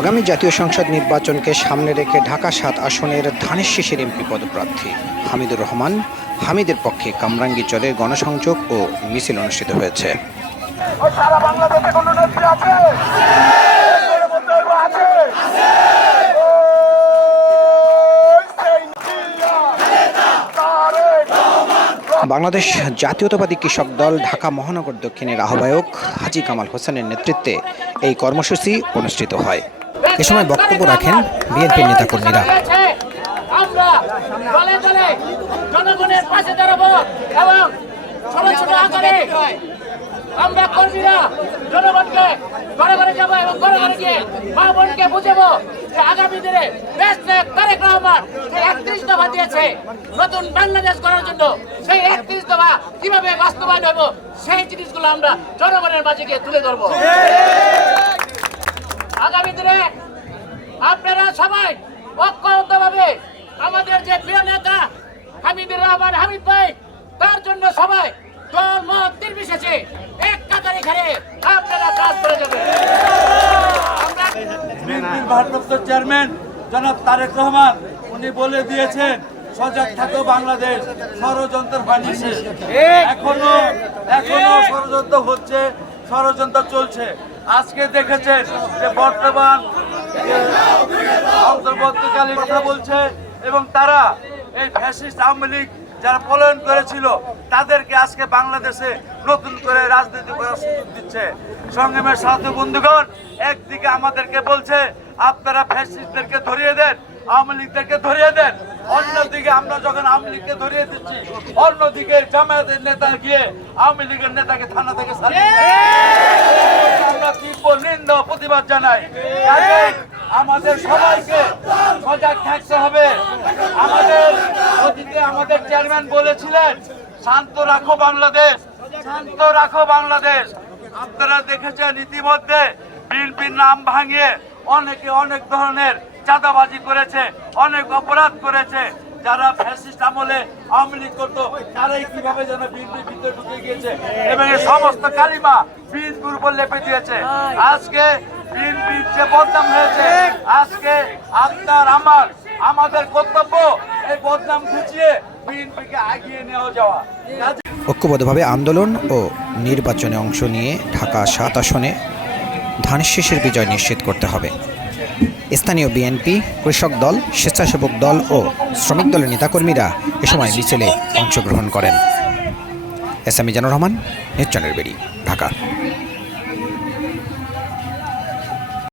আগামী জাতীয় সংসদ নির্বাচনকে সামনে রেখে ঢাকা সাত আসনের ধানের শীষের এমপি পদপ্রার্থী হামিদুর রহমান হামিদের পক্ষে কামরাঙ্গীচরে গণসংযোগ ও মিছিল অনুষ্ঠিত হয়েছে। বাংলাদেশ জাতীয়তাবাদী কৃষক দল ঢাকা মহানগর দক্ষিণের আহ্বায়ক হাজি কামাল হোসেনের নেতৃত্বে এই কর্মসূচি অনুষ্ঠিত হয়। এ সময় বক্তব্য রাখেন বিএনপির নেতাকর্মীরা। আমরা দলে দলে জনগণের পাশে দাঁড়াবো এবং ছোট ছোট আকারে আমরা কর্মীরা জনগণকে ঘরে ঘরে যাব এবং ঘরে ঘরে গিয়ে মা বোনকে বুঝাবো যে আগামী দিনে দেশ তারেক রহমান যে একত্রিশ দফা দিয়েছে নতুন বাংলাদেশ করার জন্য। সেই একত্রিশ দফা কীভাবে বাস্তবায়ন হব সেই জিনিসগুলো আমরা জনগণের মাঝে গিয়ে তুলে ধরবো। আগামী দিনে আপনারা সবাই ঐক্যবদ্ধভাবে আমাদের যে প্রিয় নেতা হামিদুর রহমান হামিদ ভাই তার জন্য সবাই দল মত নির্বিশেষে এক কাতারে ঘরে আপনারা কাজ করে যাবেন। বিএনপির ভারপ্রাপ্ত চেয়ারম্যান জনাব তারেক রহমান উনি বলে দিয়েছেন সজাগ থাকো বাংলাদেশ ষড়যন্ত্র বানিয়েছে এখনও এখনও ষড়যন্ত্র হচ্ছে ষড়যন্ত্র চলছে। আজকে দেখেছেন যে বর্তমান অন্তর্বর্তীকালীন কথা বলছে এবং তারা এই ফ্যাসিস্ট আওয়ামী লীগ যারা পলায়ন করেছিল, তাদেরকে আজকে বাংলাদেশে নতুন করে রাজনীতি করার সুযোগ দিচ্ছে। সংগ্রামের সাথে বন্ধুগণ, একদিকে আমাদেরকে বলছে, আপনারা ফ্যাসিস্টদেরকে ধরিয়ে দেন, আওয়ামী লীগদেরকে ধরিয়ে দেন। অন্যদিকে আমরা যখন আওয়ামী লীগকে ধরিয়ে দিচ্ছি, অন্যদিকে জামায়াতের নেতা গিয়ে আওয়ামী লীগের নেতাকে থানা থেকে সারিয়ে দিচ্ছে। আমরা তীব্র নিন্দা ও প্রতিবাদ জানাই। আমাদের সবাইকে সজাগ থাকতে হবে। আমাদের অতীতে আমাদের চেয়ারম্যান বলেছিলেন, শান্ত রাখো বাংলাদেশ, শান্ত রাখো বাংলাদেশ। আপনারা দেখেছেন ইতিমধ্যে বিএনপির নাম ভাঙিয়ে অনেকে অনেক ধরনের চাঁদাবাজি করেছে, অনেক অপরাধ করেছে। যারা ফ্যাসিস্ট আমলে আওয়ামী লীগ করতো, তারাই কীভাবে যেন বিএনপির ভিতরে ঢুকে গিয়েছে এবং এই সমস্ত কালিমা বিএনপির উপর লেপে দিয়েছে। আজকে বিএনপির যে বদনাম হয়েছে, আজকে আপনার, আমার, আমাদের কর্তব্য এই বদনাম ঘুচিয়ে বিএনপিকে যাওয়া। ঐক্যবদ্ধভাবে আন্দোলন ও নির্বাচনে অংশ নিয়ে ঢাকা সাত আসনে ধানের শীষের বিজয় নিশ্চিত করতে হবে। স্থানীয় বিএনপি, কৃষক দল, স্বেচ্ছাসেবক দল ও শ্রমিক দলের নেতাকর্মীরা এ সময় মিছিলে অংশগ্রহণ করেন। S M Rahman, news channel বেরি, ঢাকা।